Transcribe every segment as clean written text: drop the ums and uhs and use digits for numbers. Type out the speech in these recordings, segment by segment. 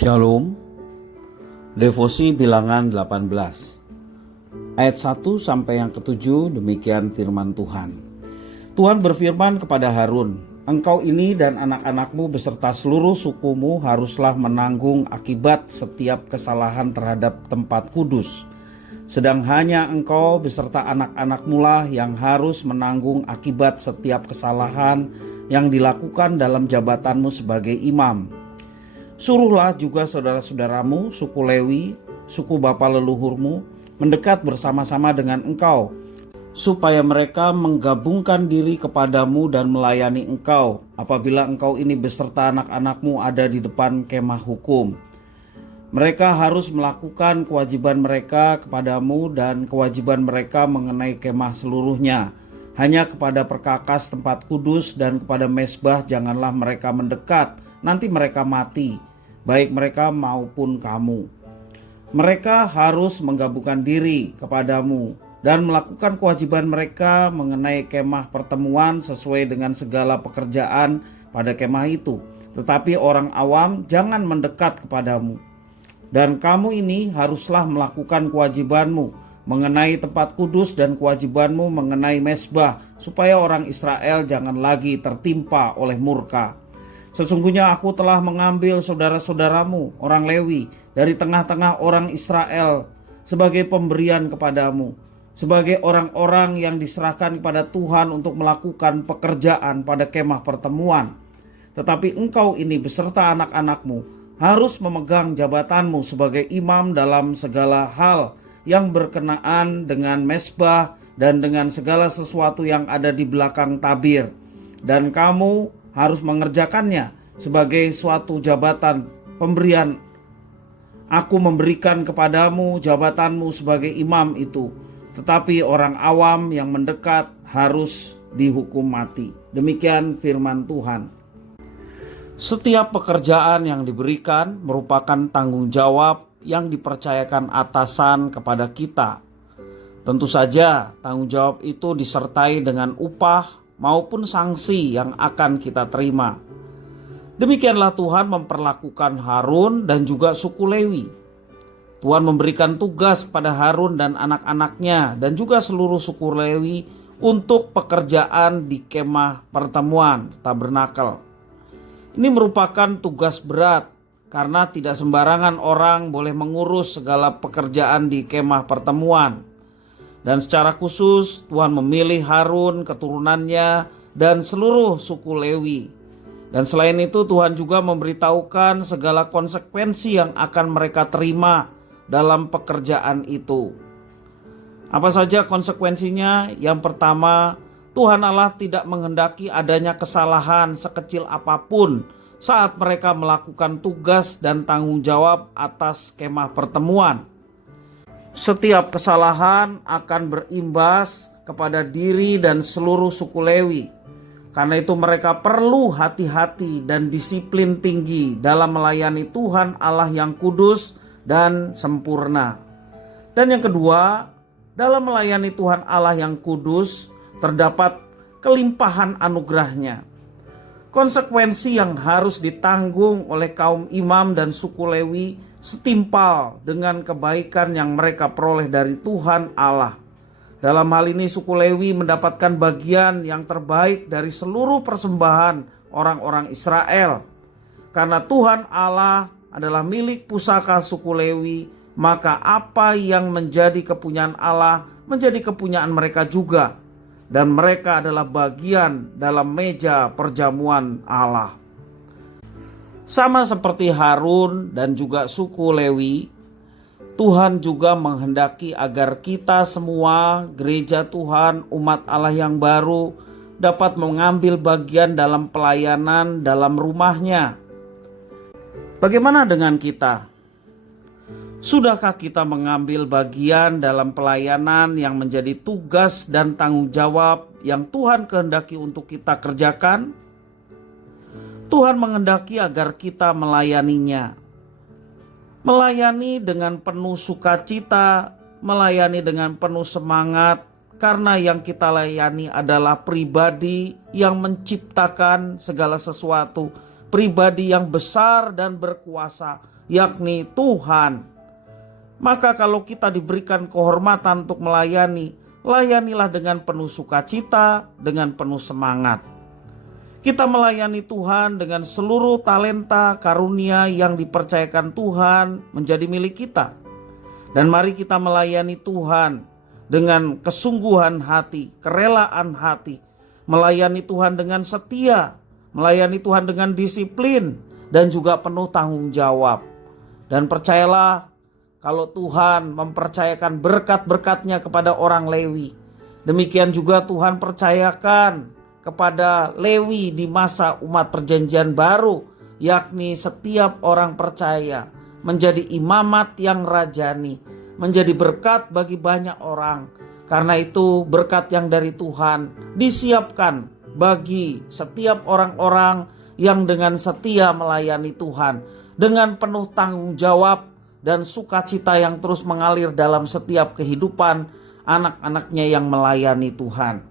Shalom. Devosi Bilangan 18 ayat 1 sampai yang ke-7. Demikian firman Tuhan. Tuhan berfirman kepada Harun, engkau ini dan anak-anakmu beserta seluruh sukumu haruslah menanggung akibat setiap kesalahan terhadap tempat kudus. Sedang hanya engkau beserta anak-anakmu lah yang harus menanggung akibat setiap kesalahan yang dilakukan dalam jabatanmu sebagai imam. Suruhlah juga saudara-saudaramu, suku Lewi, suku bapa leluhurmu, mendekat bersama-sama dengan engkau, supaya mereka menggabungkan diri kepadamu dan melayani engkau, apabila engkau ini beserta anak-anakmu ada di depan kemah hukum. Mereka harus melakukan kewajiban mereka kepadamu dan kewajiban mereka mengenai kemah seluruhnya. Hanya kepada perkakas tempat kudus dan kepada mezbah janganlah mereka mendekat, nanti mereka mati, baik mereka maupun kamu. Mereka harus menggabungkan diri kepadamu dan melakukan kewajiban mereka mengenai kemah pertemuan sesuai dengan segala pekerjaan pada kemah itu. Tetapi orang awam jangan mendekat kepadamu. Dan kamu ini haruslah melakukan kewajibanmu mengenai tempat kudus dan kewajibanmu mengenai mezbah, supaya orang Israel jangan lagi tertimpa oleh murka. Sesungguhnya aku telah mengambil saudara-saudaramu, orang Lewi, dari tengah-tengah orang Israel sebagai pemberian kepadamu, sebagai orang-orang yang diserahkan kepada Tuhan untuk melakukan pekerjaan pada kemah pertemuan. Tetapi engkau ini beserta anak-anakmu harus memegang jabatanmu sebagai imam dalam segala hal yang berkenaan dengan mezbah dan dengan segala sesuatu yang ada di belakang tabir. Dan kamu harus mengerjakannya sebagai suatu jabatan pemberian. Aku memberikan kepadamu jabatanmu sebagai imam itu, tetapi orang awam yang mendekat harus dihukum mati. Demikian firman Tuhan. Setiap pekerjaan yang diberikan merupakan tanggung jawab yang dipercayakan atasan kepada kita. Tentu saja tanggung jawab itu disertai dengan upah maupun sanksi yang akan kita terima. Demikianlah Tuhan memperlakukan Harun dan juga suku Lewi. Tuhan memberikan tugas pada Harun dan anak-anaknya dan juga seluruh suku Lewi untuk pekerjaan di kemah pertemuan tabernakel. Ini merupakan tugas berat karena tidak sembarangan orang boleh mengurus segala pekerjaan di kemah pertemuan. Dan secara khusus Tuhan memilih Harun, keturunannya, dan seluruh suku Lewi. Dan selain itu Tuhan juga memberitahukan segala konsekuensi yang akan mereka terima dalam pekerjaan itu. Apa saja konsekuensinya? Yang pertama, Tuhan Allah tidak menghendaki adanya kesalahan sekecil apapun saat mereka melakukan tugas dan tanggung jawab atas kemah pertemuan. Setiap kesalahan akan berimbas kepada diri dan seluruh suku Lewi. Karena itu mereka perlu hati-hati dan disiplin tinggi dalam melayani Tuhan Allah yang kudus dan sempurna. Dan yang kedua, dalam melayani Tuhan Allah yang kudus terdapat kelimpahan anugerahnya. Konsekuensi yang harus ditanggung oleh kaum imam dan suku Lewi setimpal dengan kebaikan yang mereka peroleh dari Tuhan Allah. Dalam hal ini suku Lewi mendapatkan bagian yang terbaik dari seluruh persembahan orang-orang Israel. Karena Tuhan Allah adalah milik pusaka suku Lewi, maka apa yang menjadi kepunyaan Allah menjadi kepunyaan mereka juga. Dan mereka adalah bagian dalam meja perjamuan Allah. Sama seperti Harun dan juga suku Lewi, Tuhan juga menghendaki agar kita semua, gereja Tuhan, umat Allah yang baru, dapat mengambil bagian dalam pelayanan dalam rumahnya. Bagaimana dengan kita? Sudahkah kita mengambil bagian dalam pelayanan yang menjadi tugas dan tanggung jawab yang Tuhan kehendaki untuk kita kerjakan? Tuhan menghendaki agar kita melayaninya. Melayani dengan penuh sukacita, melayani dengan penuh semangat, karena yang kita layani adalah pribadi yang menciptakan segala sesuatu, pribadi yang besar dan berkuasa, yakni Tuhan. Maka kalau kita diberikan kehormatan untuk melayani, layanilah dengan penuh sukacita, dengan penuh semangat. Kita melayani Tuhan dengan seluruh talenta karunia yang dipercayakan Tuhan menjadi milik kita. Dan mari kita melayani Tuhan dengan kesungguhan hati, kerelaan hati. Melayani Tuhan dengan setia, melayani Tuhan dengan disiplin, dan juga penuh tanggung jawab. Dan percayalah, kalau Tuhan mempercayakan berkat-berkatnya kepada orang Lewi, demikian juga Tuhan percayakan kepada Lewi di masa umat perjanjian baru, yakni setiap orang percaya menjadi imamat yang rajani, menjadi berkat bagi banyak orang. Karena itu berkat yang dari Tuhan disiapkan bagi setiap orang-orang yang dengan setia melayani Tuhan, dengan penuh tanggung jawab dan sukacita yang terus mengalir dalam setiap kehidupan anak-anaknya yang melayani Tuhan.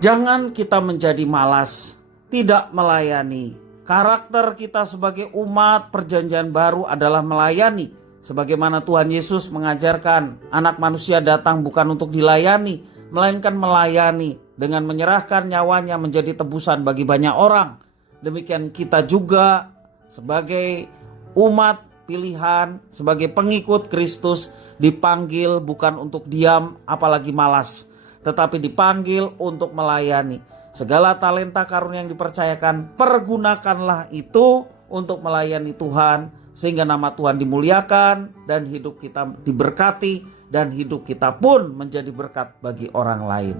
Jangan kita menjadi malas, tidak melayani. Karakter kita sebagai umat perjanjian baru adalah melayani. Sebagaimana Tuhan Yesus mengajarkan, anak manusia datang bukan untuk dilayani, melainkan melayani dengan menyerahkan nyawanya menjadi tebusan bagi banyak orang. Demikian kita juga sebagai umat pilihan, sebagai pengikut Kristus dipanggil bukan untuk diam apalagi malas, tetapi dipanggil untuk melayani. Segala talenta karunia yang dipercayakan, pergunakanlah itu untuk melayani Tuhan, sehingga nama Tuhan dimuliakan dan hidup kita diberkati, dan hidup kita pun menjadi berkat bagi orang lain.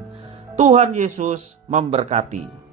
Tuhan Yesus memberkati.